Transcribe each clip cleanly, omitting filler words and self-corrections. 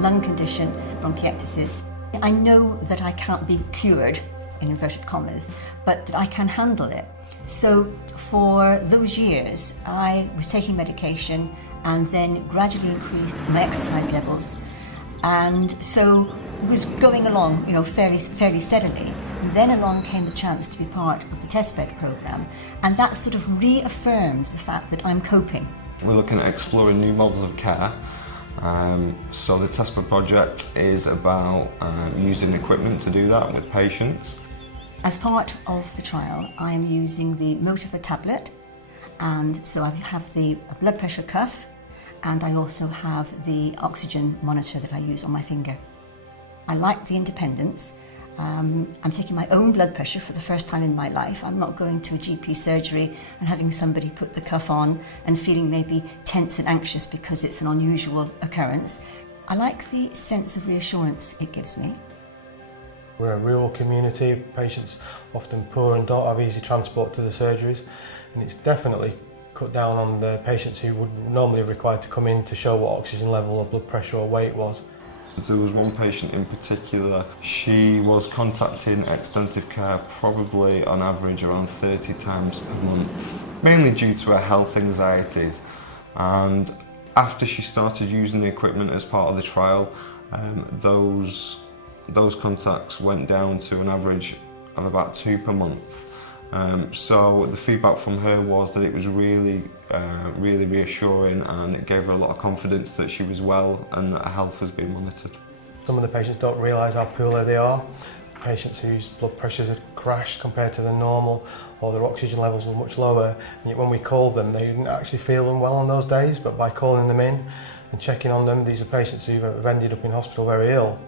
lung condition, bronchiectasis. I know that I can't be cured, in inverted commas, but that I can handle it. So for those years, I was taking medication and then gradually increased my exercise levels, and so was going along, fairly steadily. And then along came the chance to be part of the Test Bed programme, and that sort of reaffirmed the fact that I'm coping. We're looking at exploring new models of care. So the Test Bed project is about using equipment to do that with patients. As part of the trial, I am using the Motiva tablet, and so I have the blood pressure cuff, and I also have the oxygen monitor that I use on my finger. I like the independence. I'm taking my own blood pressure for the first time in my life. I'm not going to a GP surgery and having somebody put the cuff on and feeling maybe tense and anxious because it's an unusual occurrence. I like the sense of reassurance it gives me. We're a rural community, patients often poor and don't have easy transport to the surgeries, and it's definitely cut down on the patients who would normally be required to come in to show what oxygen level or blood pressure or weight was. There was one patient in particular, she was contacting extensive care probably on average around 30 times per month, mainly due to her health anxieties. And after she started using the equipment as part of the trial, those contacts went down to an average of about 2 per month. So the feedback from her was that it was really reassuring, and it gave her a lot of confidence that she was well and that her health was being monitored. Some of the patients don't realise how poorly they are. Patients whose blood pressures had crashed compared to the normal, or their oxygen levels were much lower, and yet when we called them they didn't actually feel unwell on those days, but by calling them in and checking on them, these are patients who have ended up in hospital very ill.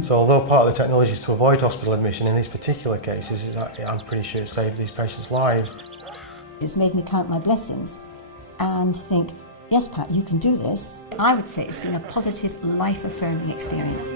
So although part of the technology is to avoid hospital admission, in these particular cases, I'm pretty sure it saved these patients' lives. It's made me count my blessings and think, yes Pat, you can do this. I would say it's been a positive, life-affirming experience.